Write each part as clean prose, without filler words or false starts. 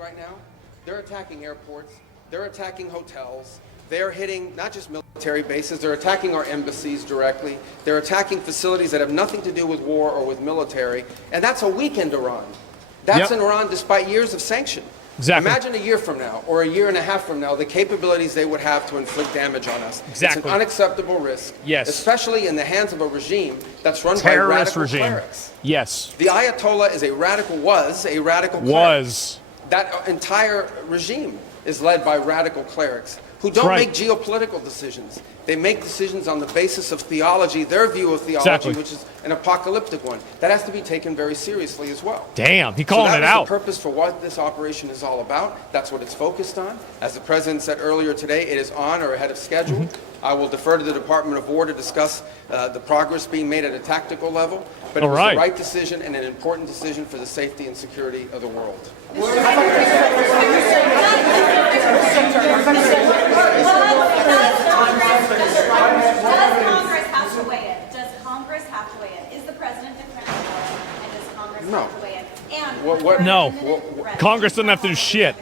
Right now, they're attacking airports, they're attacking hotels, they're hitting not just military bases, they're attacking our embassies directly, they're attacking facilities that have nothing to do with war or with military, and that's a weakened Iran. That's an Iran despite years of sanction. Exactly. Imagine a year from now, or a year and a half from now, the capabilities they would have to inflict damage on us. Exactly. It's an unacceptable risk, especially in the hands of a regime that's run by radical clerics. Yes. The Ayatollah is was a radical cleric. That entire regime is led by radical clerics who don't make geopolitical decisions. They make decisions on the basis of theology, their view of theology, which is an apocalyptic one. That has to be taken very seriously as well. Damn, he calling it out. That's the purpose for what this operation is all about. That's what it's focused on. As the President said earlier today, it is on or ahead of schedule. I will defer to the Department of War to discuss the progress being made at a tactical level. But it was the right decision and an important decision for the safety and security of the world. Does Congress have to weigh in? Is the President different? And does Congress have to weigh in? And no. Congress doesn't have to do shit.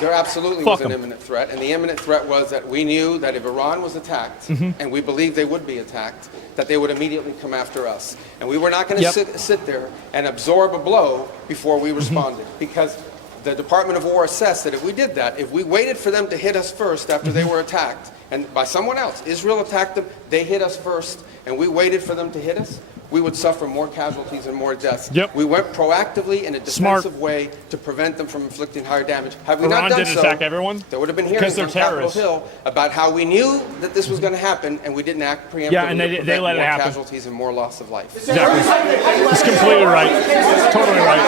There absolutely was an imminent threat, and the imminent threat was that we knew that if Iran was attacked, and we believed they would be attacked, that they would immediately come after us. And we were not going to sit there and absorb a blow before we responded, because the Department of War assessed that if we did that, if we waited for them to hit us first after they were attacked, and by someone else, Israel attacked them, they hit us first, and we waited for them to hit us, we would suffer more casualties and more deaths. We went proactively in a defensive way to prevent them from inflicting higher damage. Had we not done so, attack everyone? There would have been hearings on Capitol Hill about how we knew that this was going to happen, and we didn't act preemptively and they let it happen. Casualties and more loss of life. Exactly. It's completely right. Totally right.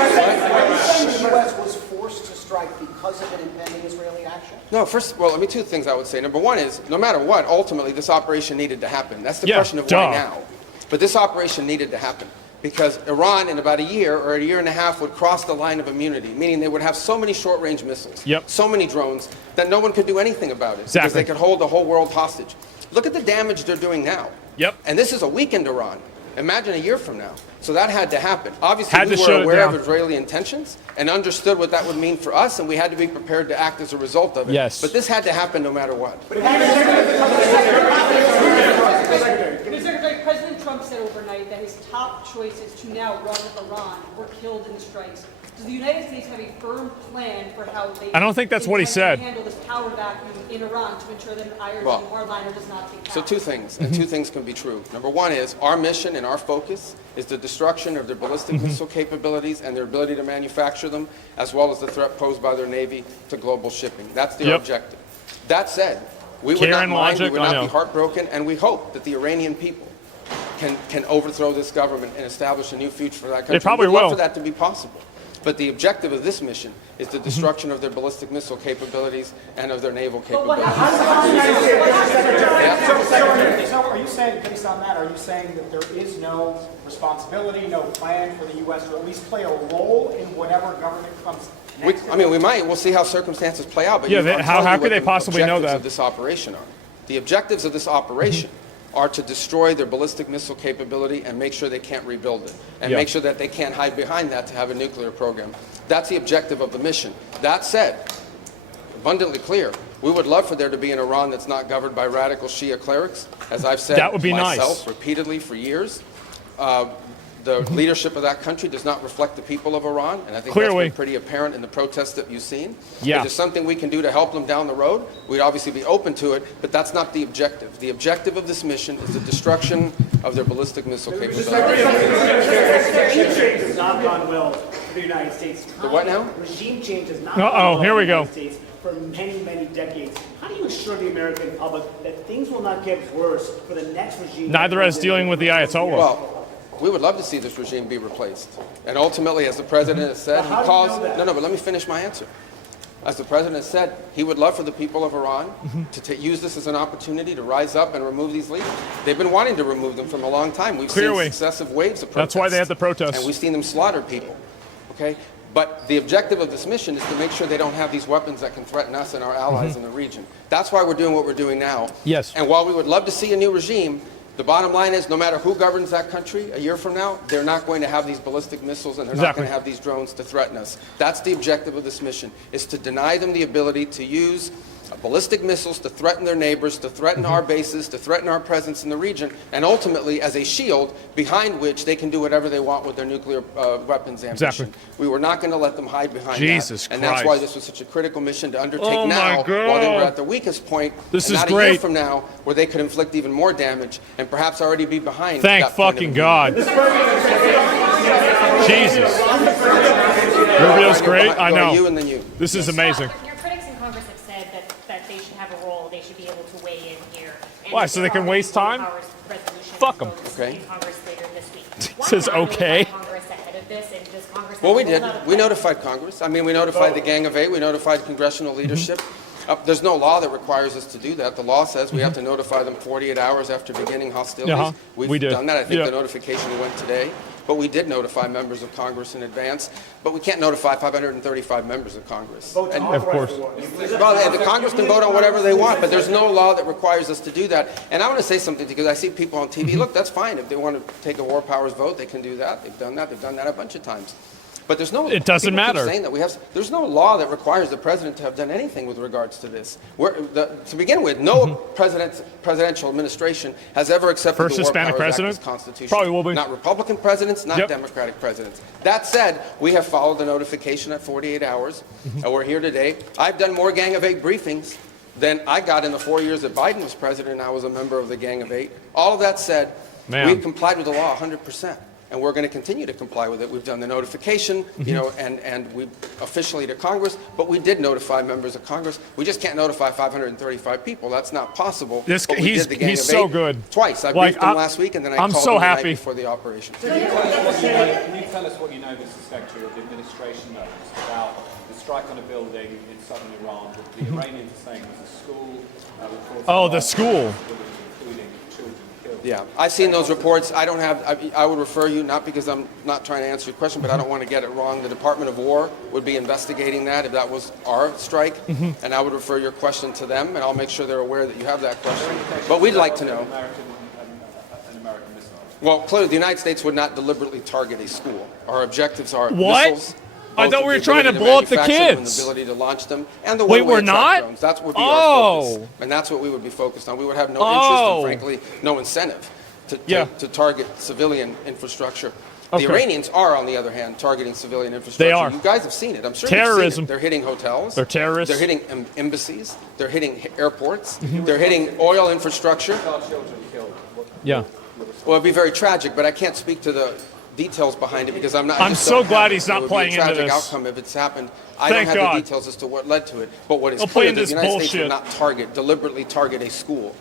The U.S. was forced to strike because of an impending Israeli action? No, let me two things I would say. Number one is, no matter what, ultimately this operation needed to happen. That's the question of why now. But this operation needed to happen because Iran in about a year or a year and a half would cross the line of immunity, meaning they would have so many short-range missiles, so many drones, that no one could do anything about it because they could hold the whole world hostage. Look at the damage they're doing now. And this is a weakened Iran. Imagine a year from now. So that had to happen. Obviously, we were aware of Israeli intentions and understood what that would mean for us, and we had to be prepared to act as a result of it. But this had to happen no matter what. Secretary, President Trump said overnight that his top choices to now run Iran were killed in the strikes. Does the United States have a firm plan for how they I don't think that's what he said. Handle this power vacuum in Iran to ensure that an Irish warliner does not take power? So two things, and two things can be true. Number one is our mission and our focus is the destruction of their ballistic missile capabilities and their ability to manufacture them, as well as the threat posed by their Navy to global shipping. That's their objective. That said, we would not mind, we would not be heartbroken, and we hope that the Iranian people can overthrow this government and establish a new future for that country. They probably We'd love will. for that to be possible. But the objective of this mission is the destruction of their ballistic missile capabilities and of their naval capabilities. So are you saying, based on that, are you saying that there is no responsibility, no plan for the U.S. to at least play a role in whatever government comes next? I mean, we might. We'll see how circumstances play out. But how could they possibly know that? The objectives of this operation are. The objectives of this operation are to destroy their ballistic missile capability and make sure they can't rebuild it, and make sure that they can't hide behind that to have a nuclear program. That's the objective of the mission. That said, abundantly clear, we would love for there to be an Iran that's not governed by radical Shia clerics, as I've said myself repeatedly for years. The leadership of that country does not reflect the people of Iran, and I think that's been pretty apparent in the protests that you've seen. If there's something we can do to help them down the road, we'd obviously be open to it, but that's not the objective. The objective of this mission is the destruction of their ballistic missile capabilities. Regime change has not gone well for the United States. The what now? Regime change has not gone well here we go. for the United States for many, many decades. How do you assure the American public that things will not get worse for the next regime? Neither as dealing with the Ayatollah. Well, we would love to see this regime be replaced. And ultimately, as the President has said, he calls... No, but let me finish my answer. As the President has said, he would love for the people of Iran to use this as an opportunity to rise up and remove these leaders. They've been wanting to remove them from a long time. We've seen successive waves of protests. That's why they had the protests. And we've seen them slaughter people. Okay? But the objective of this mission is to make sure they don't have these weapons that can threaten us and our allies in the region. That's why we're doing what we're doing now. And while we would love to see a new regime, The bottom line is, no matter who governs that country a year from now, they're not going to have these ballistic missiles and they're not Exactly. going to have these drones to threaten us. That's the objective of this mission, is to deny them the ability to use ballistic missiles to threaten their neighbors, to threaten our bases, to threaten our presence in the region, and ultimately as a shield behind which they can do whatever they want with their nuclear weapons ambition. Exactly. We were not going to let them hide behind Jesus that. And that's why Christ. this was such a critical mission to undertake Oh my now, while they were God. at their weakest point, This and is not a year great. from now, where they could inflict even more damage and perhaps already be behind. Thank that point of fucking agreement. God. Jesus. Rubio's great. I know. You and then you. This is amazing. Your critics in Congress have said that they should have a role, they should be able to weigh in here. And Why, so they can waste time? Powers resolution Fuck 'em. votes Okay. in Congress later this week. It says Why not okay. notify Congress ahead of this, and does Congress Well, have we a did. role now to We play? notified Congress. I mean, we notified the Gang of Eight. We notified congressional leadership. There's no law that requires us to do that. The law says we have to notify them 48 hours after beginning hostilities. Uh-huh. We've We did. done that. I think Yeah. the notification went today. But we did notify members of Congress in advance. But we can't notify 535 members of Congress. Vote to And- Of course. well, the Congress can vote on whatever they want, but there's no law that requires us to do that. And I want to say something, because I see people on TV, look, that's fine. If they want to take a war powers vote, they can do that. They've done that. They've done that a bunch of times. But there's no. It doesn't people keep matter. saying that there's no law that requires the president to have done anything with regards to this. To begin with, no presidential administration has ever accepted First the War Hispanic Powers Act president? as constitutional. Probably will be. Not Republican presidents, not Yep. Democratic presidents. That said, we have followed the notification at 48 hours, and we're here today. I've done more Gang of Eight briefings than I got in the 4 years that Biden was president and I was a member of the Gang of Eight. All of that said, Man. we've complied with the law 100%. And we're going to continue to comply with it. We've done the notification, and we officially to Congress, but we did notify members of Congress. We just can't notify 535 people. That's not possible. This- But we he's- did the Gang he's of so Eight good. Twice. I Like, briefed them I'm- last week, and then I I'm called so them the night happy. before the operation. Can you tell us what you know, Mr. Secretary, of the administration knows about the strike on a building in southern Iran that the Iranians are saying was a school? Reports Oh, of the school. including children killed. Yeah, I've seen those reports. I don't have, I would refer you, not because I'm not trying to answer your question, but I don't want to get it wrong. The Department of War would be investigating that if that was our strike, and I would refer your question to them, and I'll make sure they're aware that you have that question. But we'd like to know. An American missile. Well, clearly, the United States would not deliberately target a school. Our objectives are What? missiles. I both thought we the were trying to ability blow up the manufacture them and kids. the ability to launch them, and the Wait, one-way we're attack not? drones. That would be Oh. our focus, and that's what we would be focused on. We would have no interest Oh. and, frankly, no incentive Yeah. to target civilian infrastructure. Okay. The Iranians are, on the other hand, targeting civilian infrastructure. They are. You guys have seen it. I'm sure you've Terrorism. seen it. They're hitting hotels. They're terrorists. They're hitting embassies. They're hitting airports. They're hitting oil infrastructure. Our children killed. Yeah. Well, it'd be very tragic, but I can't speak to the details behind it because I'm not. I I'm just so don't glad have it. he's not It would playing be a into tragic this. outcome if it's happened. I Thank don't have God. the details as to what led to it. But what is Don't play clear into that the this United States bullshit. would not deliberately target a school.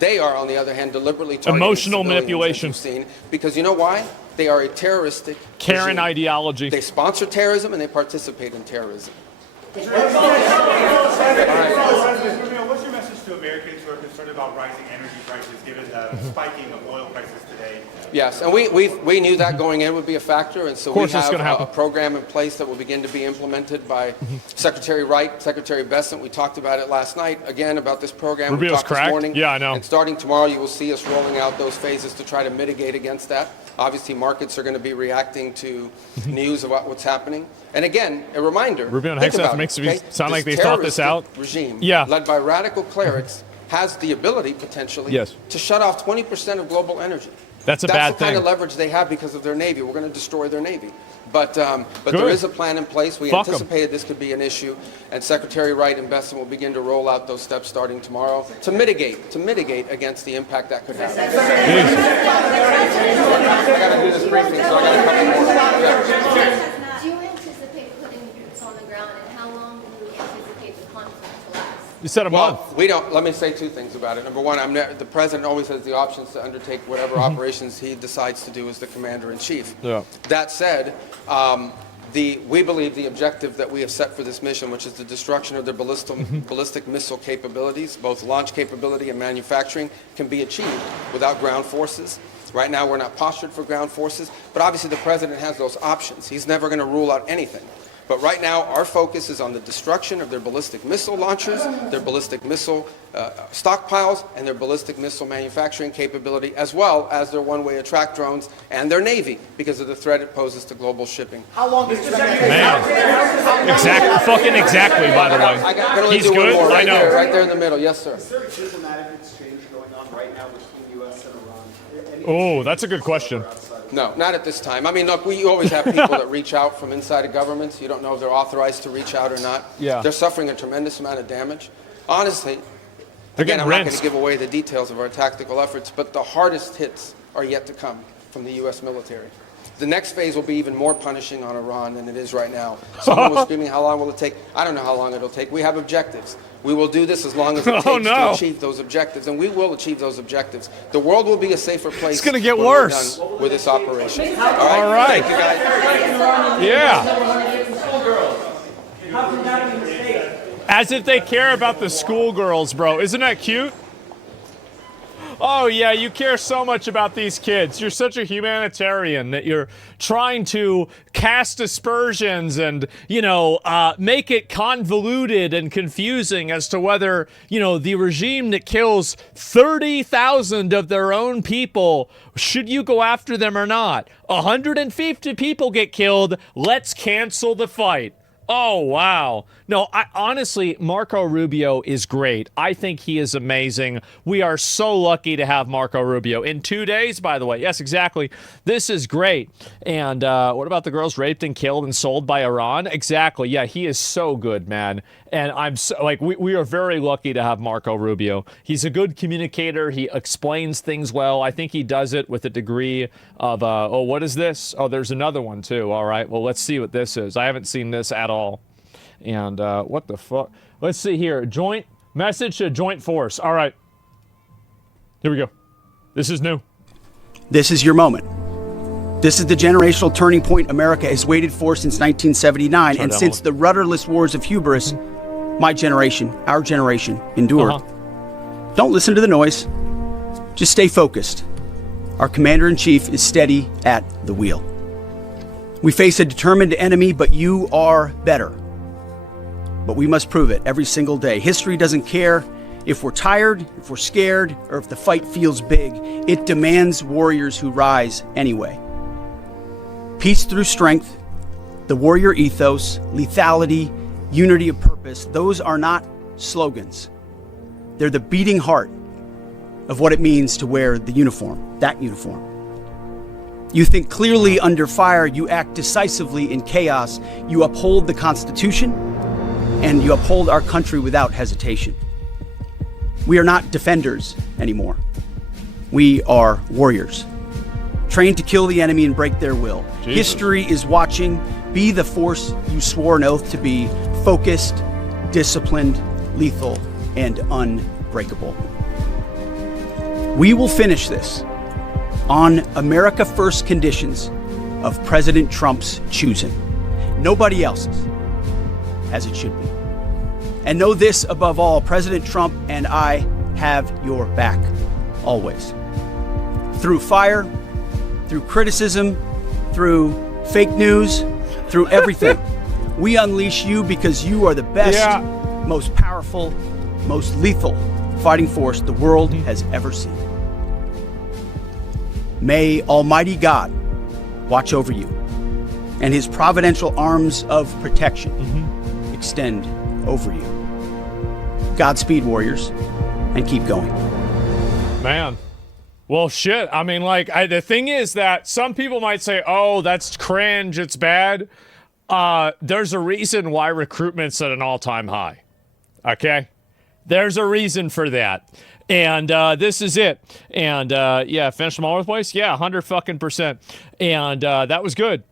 They are, on the other hand, deliberately targeting Emotional civilians, as manipulation. you've seen, because you know why? They are a terroristic Karen regime. ideology. They sponsor terrorism and they participate in terrorism. President, what's your message to Americans who are concerned about rising energy prices given the spiking of oil prices today? Yes, and we knew that going in would be a factor, and so we course it's have gonna happen. a program in place that will begin to be implemented by Secretary Wright, Secretary Bessent. We talked about it last night, again, about this program. We Rubio's talked this cracked? morning. Yeah, I know. And starting tomorrow, you will see us rolling out those phases to try to mitigate against that. Obviously, markets are going to be reacting to news about what's happening. And again, a reminder, Rubio and think Hexeth about it, makes me okay? sound like they thought this out. Regime, Yeah. led by radical clerics, has the ability, potentially, Yes. to shut off 20% of global energy. That's a bad That's the kind thing. of leverage they have because of their Navy. We're going to destroy their Navy. But there Good. is a plan in place. We Fuck 'em. anticipated this could be an issue, and Secretary Wright and Bessent will begin to roll out those steps starting tomorrow to mitigate against the impact that could have. I got to do this briefing, so I got a couple more. Yeah. Do you anticipate putting boots on the ground, and how long do you anticipate the conflict to last? You said a month. Well, we don't. Let me say two things about it. Number one, the president always has the options to undertake whatever operations he decides to do as the commander in chief. Yeah. That said, we believe the objective that we have set for this mission, which is the destruction of their ballistic missile capabilities, both launch capability and manufacturing, can be achieved without ground forces. Right now, we're not postured for ground forces, but obviously the president has those options. He's never going to rule out anything. But right now, our focus is on the destruction of their ballistic missile launchers, their ballistic missile stockpiles, and their ballistic missile manufacturing capability, as well as their one-way attract drones and their Navy, because of the threat it poses to global shipping. How long is this? Exactly, by the way. I can only He's do good, one more, I know. right there in the middle. Yes, sir. Is there a diplomatic exchange going on right now between U.S. and Iran? Oh, that's a good question. No, not at this time. I mean, look, we always have people that reach out from inside of governments. You don't know if they're authorized to reach out or not. Yeah. They're suffering a tremendous amount of damage. Honestly, They're again, getting I'm not going rinsed. to give away the details of our tactical efforts, but the hardest hits are yet to come from the U.S. military. The next phase will be even more punishing on Iran than it is right now. Someone was screaming, how long will it take? I don't know how long it'll take. We have objectives. We will do this as long as it takes to achieve those objectives, and we will achieve those objectives. The world will be a safer place. It's going to get when we're worse. done with this operation. All right. Thank you, guys. Yeah. As if they care about the schoolgirls, bro. Isn't that cute? Oh, yeah, you care so much about these kids. You're such a humanitarian that you're trying to cast aspersions and, make it convoluted and confusing as to whether, the regime that kills 30,000 of their own people, should you go after them or not? 150 people get killed. Let's cancel the fight. Oh, wow. No, honestly, Marco Rubio is great. I think he is amazing. We are so lucky to have Marco Rubio. In 2 days, by the way. Yes, exactly. This is great. And what about the girls raped and killed and sold by Iran? Exactly. Yeah, he is so good, man. And I'm so, we are very lucky to have Marco Rubio. He's a good communicator. He explains things well. I think he does it with a degree of, what is this? Oh, there's another one, too. All right. Well, let's see what this is. I haven't seen this at all. And what the fuck? Let's see here. Joint message to Joint Force. All right. Here we go. This is new. This is your moment. This is the generational turning point America has waited for since 1979. And since the rudderless wars of hubris, my generation, our generation, endured. Don't listen to the noise. Just stay focused. Our commander-in-chief is steady at the wheel. We face a determined enemy, but you are better. But we must prove it every single day. History doesn't care if we're tired, if we're scared, or if the fight feels big. It demands warriors who rise anyway. Peace through strength, the warrior ethos, lethality, unity of purpose, those are not slogans. They're the beating heart of what it means to wear the uniform, that uniform. You think clearly under fire, you act decisively in chaos, you uphold the Constitution, and you uphold our country without hesitation. We are not defenders anymore. We are warriors, trained to kill the enemy and break their will. Jesus. History is watching. Be the force you swore an oath to be, focused, disciplined, lethal, and unbreakable. We will finish this on America First conditions of President Trump's choosing. Nobody else's, as it should be. And know this above all, President Trump and I have your back, always. Through fire, through criticism, through fake news, through everything. We unleash you because you are the best, most powerful, most lethal fighting force the world has ever seen. May Almighty God watch over you and his providential arms of protection extend over you. Godspeed, warriors, and keep going. Man. Well, shit. I mean, the thing is that some people might say, oh, that's cringe, it's bad. There's a reason why recruitment's at an all-time high. Okay? There's a reason for that. And this is it. And, finish them all over the place? Yeah, 100%. And that was good.